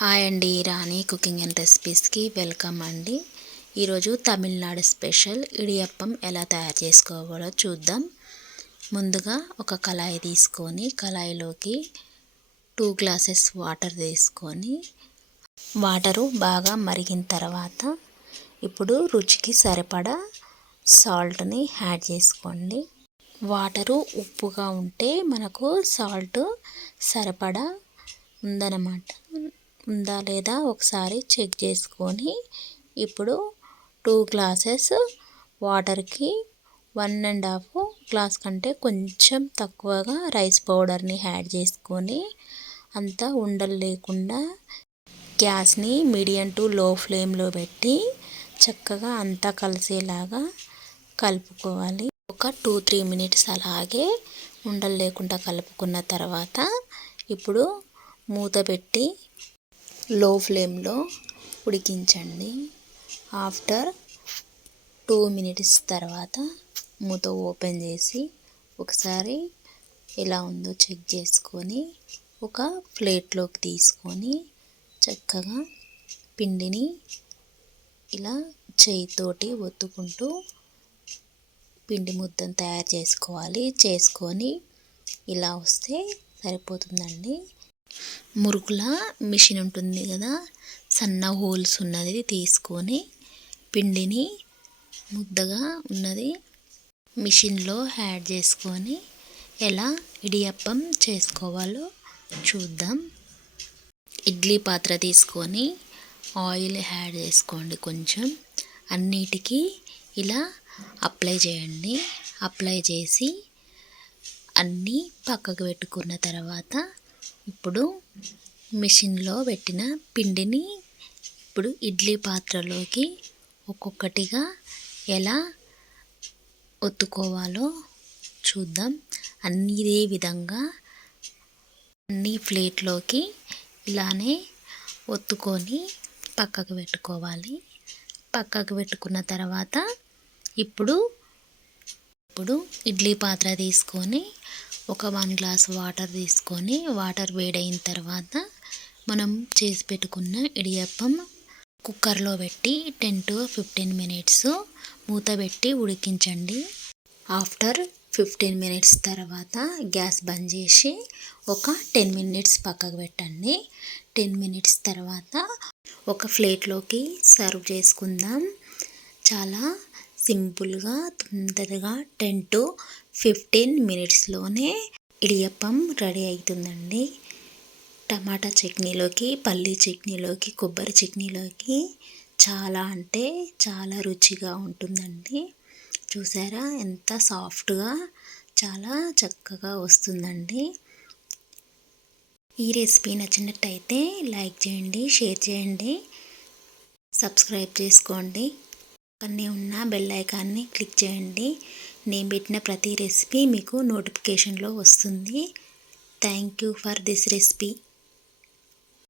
Hi అండి, రాణి cooking and రెసిపీస్కి welcome అండి. ఈరోజు తమిళనాడు స్పెషల్ ఇడియప్పం ఎలా తయారు చేసుకోవాలో చూద్దాం. ముందుగా ఒక కళాయి తీసుకొని కళాయిలోకి 2 గ్లాసెస్ వాటర్ తీసుకొని వాటరు బాగా మరిగిన తర్వాత ఇప్పుడు రుచికి సరిపడా సాల్ట్ని యాడ్ చేసుకోండి. వాటరు ఉప్పుగా ఉంటే మనకు సాల్ట్ సరిపడా ఉందా లేదా ఒకసారి చెక్ చేసుకొని ఇప్పుడు 2 గ్లాసెస్ వాటర్కి 1.5 గ్లాస్ కంటే కొంచెం తక్కువగా రైస్ పౌడర్ని యాడ్ చేసుకొని అంతా ఉండలు లేకుండా గ్యాస్ని మీడియం టు లో ఫ్లేమ్లో పెట్టి చక్కగా అంతా కలిసేలాగా కలుపుకోవాలి. ఒక 2-3 మినిట్స్ అలాగే ఉండలు లేకుండా కలుపుకున్న తర్వాత ఇప్పుడు మూత పెట్టి లో ఫ్లేమ్లో ఉడికించండి. ఆఫ్టర్ 2 మినిట్స్ తర్వాత మూత ఓపెన్ చేసి ఒకసారి ఎలా ఉందో చెక్ చేసుకొని ఒక ప్లేట్లోకి తీసుకొని చక్కగా పిండిని ఇలా చేయితోటి ఒత్తుకుంటూ పిండి ముద్దను తయారు చేసుకొని ఇలా వస్తే సరిపోతుందండి. మురుకుల మిషన్ ఉంటుంది కదా, సన్న హోల్స్ ఉన్నది తీసుకొని పిండిని ముద్దగా ఉన్నది మిషన్లో యాడ్ చేసుకొని ఎలా ఇడియప్పం చేసుకోవాలో చూద్దాం. ఇడ్లీ పాత్ర తీసుకొని ఆయిల్ యాడ్ చేసుకోండి. కొంచెం అన్నిటికీ ఇలా అప్లై చేయండి. అప్లై చేసి అన్నీ పక్కకు పెట్టుకున్న తర్వాత ఇప్పుడు మిషన్లో పెట్టిన పిండిని ఇప్పుడు ఇడ్లీ పాత్రలోకి ఒక్కొక్కటిగా ఎలా ఒత్తుకోవాలో చూద్దాం. ఇదే విధంగా అన్ని ప్లేట్లోకి ఇలానే ఒత్తుకొని పక్కకు పెట్టుకోవాలి. పక్కకు పెట్టుకున్న తర్వాత ఇప్పుడు ఇడ్లీ పాత్ర తీసుకొని ఒక 1 గ్లాస్ వాటర్ తీసుకొని వాటర్ వేడైన తర్వాత మనం చేసి పెట్టుకున్న ఇడియప్పం కుక్కర్లో పెట్టి 10 to 15 మినిట్స్ మూత పెట్టి ఉడికించండి. ఆఫ్టర్ 15 మినిట్స్ తర్వాత గ్యాస్ బంద్ చేసి ఒక 10 మినిట్స్ పక్కకు పెట్టండి. 10 మినిట్స్ తర్వాత ఒక ప్లేట్లోకి సర్వ్ చేసుకుందాం. చాలా సింపుల్గా తొందరగా 10 to 15 మినిట్స్లోనే ఇడియప్పం రెడీ అవుతుందండి. టమాటా చట్నీలోకి, పల్లీ చట్నీలోకి, కొబ్బరి చట్నీలోకి చాలా అంటే చాలా రుచిగా ఉంటుందండి. చూసారా ఎంత సాఫ్ట్గా చాలా చక్కగా వస్తుందండి. ఈ రెసిపీ నచ్చినట్టయితే లైక్ చేయండి, షేర్ చేయండి, సబ్స్క్రైబ్ చేసుకోండి. పక్కనే ఉన్న బెల్ ఐకాన్ని క్లిక్ చేయండి. నేను పెట్టిన ప్రతి రెసిపీ మీకు నోటిఫికేషన్లో వస్తుంది. Thank you for this recipe.